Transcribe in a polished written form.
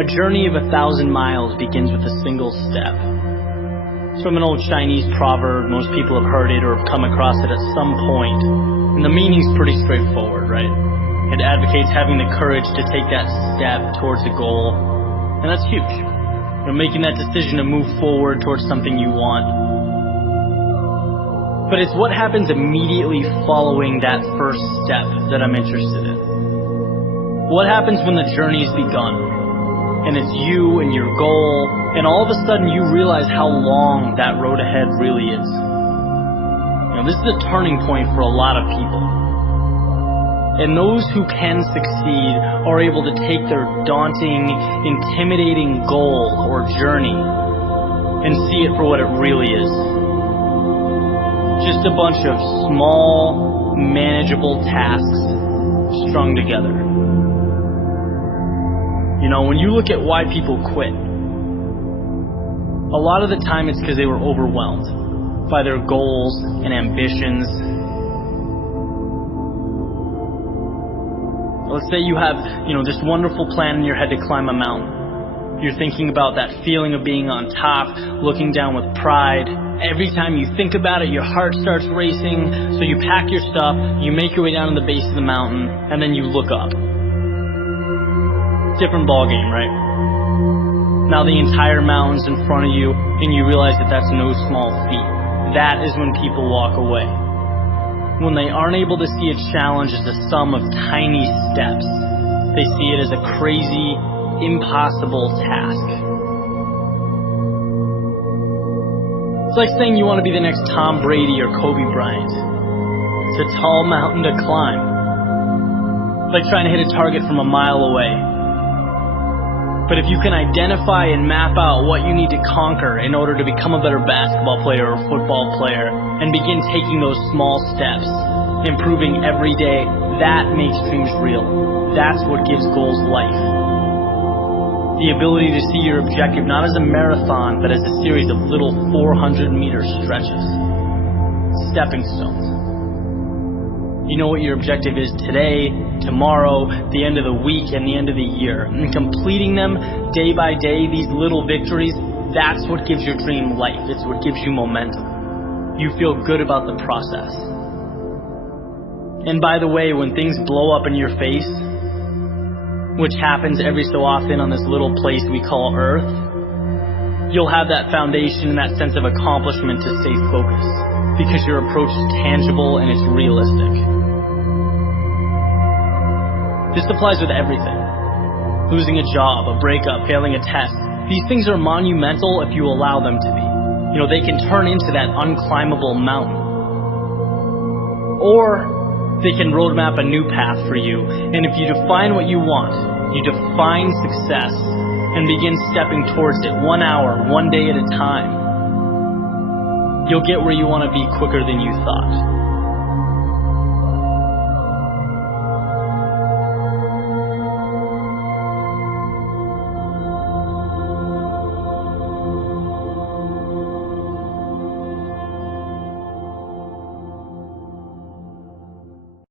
A journey of 1,000 miles begins with a single step. It's from an old Chinese proverb. Most people have heard it or have come across it at some point. And the meaning's pretty straightforward, right? It advocates having the courage to take that step towards a goal. And that's huge. Making that decision to move forward towards something you want. But it's what happens immediately following that first step that I'm interested in. What happens when the journey's begun, and it's you and your goal, and all of a sudden you realize how long that road ahead really is. This is a turning point for a lot of people. And those who can succeed are able to take their daunting, intimidating goal or journey and see it for what it really is. Just a bunch of small, manageable tasks strung together. When you look at why people quit, a lot of the time it's because they were overwhelmed by their goals and ambitions. Let's say you have, this wonderful plan in your head to climb a mountain. You're thinking about that feeling of being on top, looking down with pride. Every time you think about it, your heart starts racing. So you pack your stuff, you make your way down to the base of the mountain, and then you look up. Different ball game, right? Now the entire mountain's in front of you, and you realize that that's no small feat. That is when people walk away. When they aren't able to see a challenge as a sum of tiny steps, they see it as a crazy, impossible task. It's like saying you want to be the next Tom Brady or Kobe Bryant. It's a tall mountain to climb. It's like trying to hit a target from a mile away. But if you can identify and map out what you need to conquer in order to become a better basketball player or football player and begin taking those small steps, improving every day, that makes dreams real. That's what gives goals life. The ability to see your objective not as a marathon, but as a series of little 400-meter stretches. Stepping stones. You know what your objective is today, tomorrow, the end of the week, and the end of the year. And completing them day by day, these little victories, that's what gives your dream life. It's what gives you momentum. You feel good about the process. And by the way, when things blow up in your face, which happens every so often on this little place we call Earth, you'll have that foundation and that sense of accomplishment to stay focused, because your approach is tangible and it's realistic. This applies with everything. Losing a job, a breakup, failing a test. These things are monumental if you allow them to be. They can turn into that unclimbable mountain. Or they can roadmap a new path for you. And if you define what you want, you define success and begin stepping towards it 1 hour, 1 day at a time, you'll get where you want to be quicker than you thought.